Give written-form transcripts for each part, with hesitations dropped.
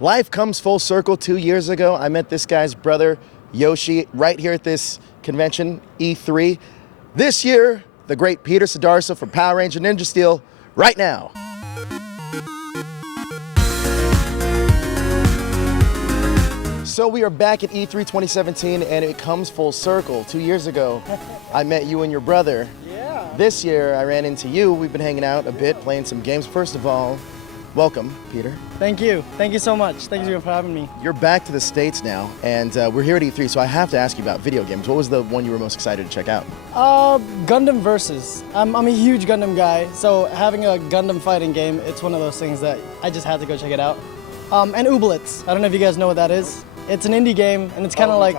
Life comes full circle. 2 years ago, I met this guy's brother, Yoshi, right here at this convention, E3. This year, the great Peter Sudarso from Power Ranger Ninja Steel, right now. So we are back at E3 2017, and it comes full circle. 2 years ago, I met you and your brother. Yeah. This year, I ran into you. We've been hanging out a bit, playing some games. First of all, welcome, Peter. Thank you. Thank you so much. Thank you for having me. You're back to the States now, and we're here at E3, so I have to ask you about video games. What was the one you were most excited to check out? Gundam Versus. I'm a huge Gundam guy, so having a Gundam fighting game, it's one of those things that I just had to go check it out. And Ooblets. I don't know if you guys know what that is. It's an indie game, and it's kind of like,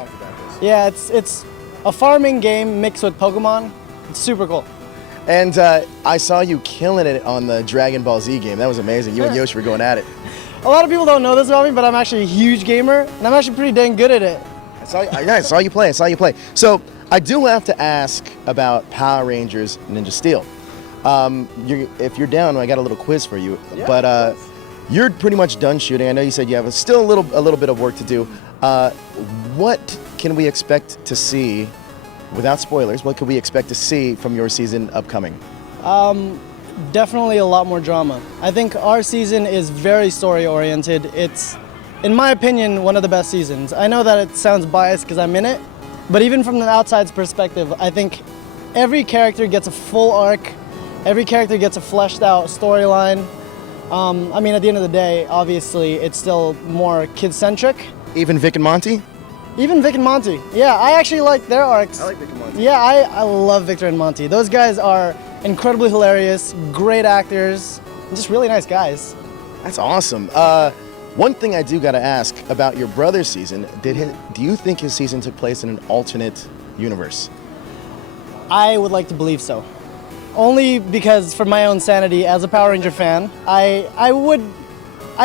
yeah, it's a farming game mixed with Pokemon. It's super cool. And I saw you killing it on the Dragon Ball Z game. That was amazing. You and Yoshi were going at it. A lot of people don't know this about me, but I'm actually a huge gamer, and I'm actually pretty dang good at it. I saw you play. So I do have to ask about Power Rangers Ninja Steel. If you're down, I got a little quiz for you. Yeah, but you're pretty much done shooting. I know you said you have still a little bit of work to do. What can we expect to see? Without spoilers, what could we expect to see from your season upcoming? Definitely a lot more drama. I think our season is very story-oriented. It's, in my opinion, one of the best seasons. I know that it sounds biased because I'm in it, but even from the outside's perspective, I think every character gets a full arc, every character gets a fleshed-out storyline. I mean, at the end of the day, obviously, it's still more kid-centric. Even Vic and Monty? Even Vic and Monty. Yeah, I actually like their arcs. I like Vic and Monty. Yeah, I love Victor and Monty. Those guys are incredibly hilarious, great actors, and just really nice guys. That's awesome. One thing I do got to ask about your brother's season, do you think his season took place in an alternate universe? I would like to believe so. Only because, for my own sanity as a Power Ranger fan, I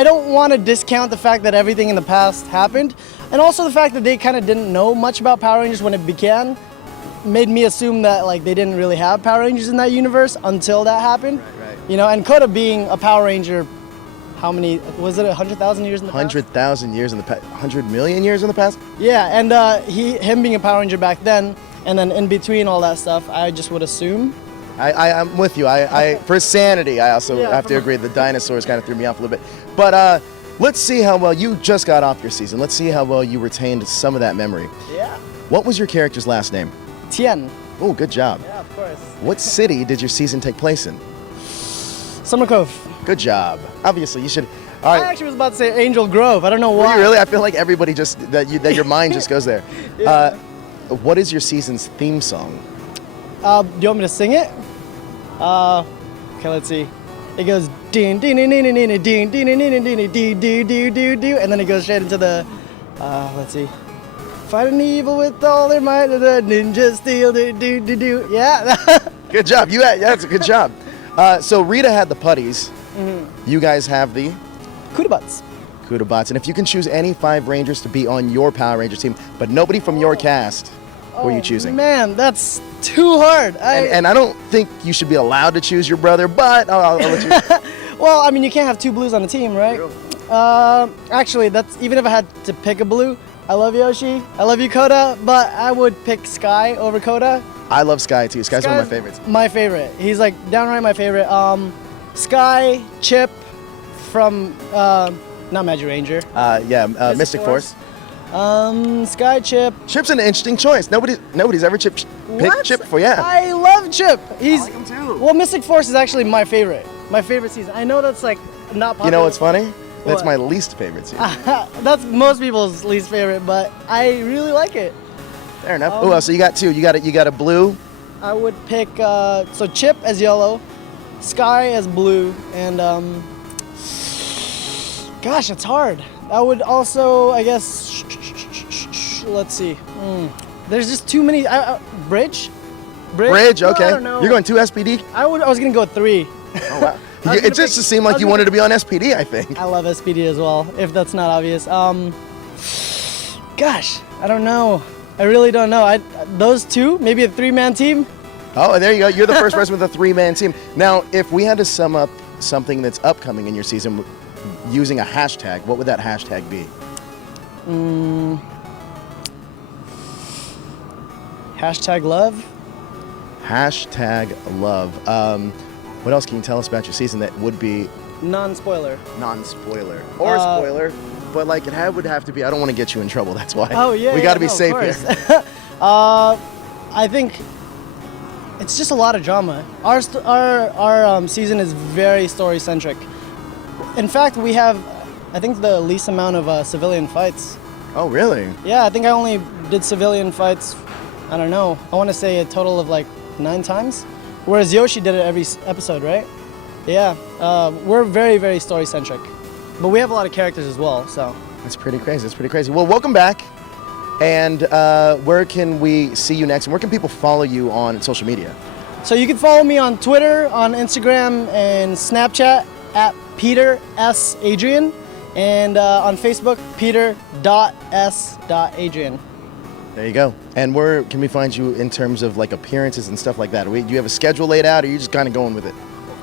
don't want to discount the fact that everything in the past happened, and also the fact that they kind of didn't know much about Power Rangers when it began made me assume that they didn't really have Power Rangers in that universe until that happened. Right. You know, and Koda being a Power Ranger, how many, was it 100,000 years in the past? 100,000 years in the past, 100 million years in the past? Yeah, and him being a Power Ranger back then, and then in between all that stuff, I just would assume. I'm with you. For sanity, I also have to agree the dinosaurs kind of threw me off a little bit. But let's see how well you just got off your season. Let's see how well you retained some of that memory. Yeah. What was your character's last name? Tien. Oh, good job. Yeah, of course. What city did your season take place in? Summer Cove. Good job. Obviously, you should. All right. I actually was about to say Angel Grove. I don't know why. Were you really? I feel like everybody just that your mind just goes there. Yeah. What is your season's theme song? Do you want me to sing it? Okay, let's see. It goes din din din din din din din din din din din din din, and then it goes straight into the. Let's see. Fighting evil with all their might, the ninja steel. Yeah. Good job. That's a good job. So Rita had the putties. Mm-hmm. You guys have the Kudabots. Kudabots. And if you can choose any 5 Rangers to be on your Power Ranger team, but nobody from your cast, who are you choosing? Man, that's too hard. And I don't think you should be allowed to choose your brother, but I'll let you. Well, I mean, you can't have 2 blues on a team, right? True. Actually, even if I had to pick a blue, I love Yoshi, I love you, Koda, but I would pick Sky over Koda. I love Sky too. Sky's one of my favorites. My favorite. He's downright my favorite. Sky, Chip from not Magic Ranger. Mystic Force. Sky, Chip. Chip's an interesting choice. Nobody's ever picked Chip before. Yeah. I love Chip. I like him too. Well, Mystic Force is actually my favorite. My favorite season. I know that's not popular. You know what's funny? That's What? my least favorite season. That's most people's least favorite, but I really like it. Fair enough. So you got 2. You got a blue. I would pick so Chip as yellow, Sky as blue, and gosh, it's hard. I would also, I guess, let's see. There's just too many. Bridge. Bridge. Okay. I don't know. You're going 2 SPD. I was gonna go with 3. Oh wow. It just seemed like you wanted to be on SPD. I think. I love SPD as well. If that's not obvious. Gosh, I don't know. I really don't know. Those 2, maybe a 3-man team. Oh, there you go. You're the first person with a 3-man team. Now, if we had to sum up something that's upcoming in your season, using a hashtag, what would that hashtag be? Hashtag love. Hashtag love. What else can you tell us about your season that would be Non-spoiler. non-spoiler or spoiler? But like would have to be. I don't want to get you in trouble. That's why. Oh yeah. We got to be of safe course. here. I think it's just a lot of drama. Our season is very story centric. In fact, we have, I think, the least amount of civilian fights. Oh really? Yeah, I think I only did civilian fights, I don't know, I want to say a total of like 9 times. Whereas Yoshi did it every episode, right? Yeah, we're very, very story centric. But we have a lot of characters as well, so. That's pretty crazy. That's pretty crazy. Well, welcome back. And where can we see you next? And where can people follow you on social media? So you can follow me on Twitter, on Instagram, and Snapchat at Peter S. Adrian. And on Facebook, Peter.S.Adrian. There you go. And where can we find you in terms of like appearances and stuff like that? Do you have a schedule laid out, or are you just kind of going with it?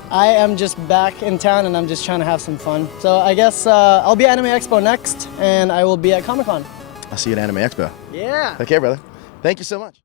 I am just back in town and I'm just trying to have some fun. So I guess I'll be at Anime Expo next, and I will be at Comic-Con. I'll see you at Anime Expo. Yeah. Take care, brother. Thank you so much.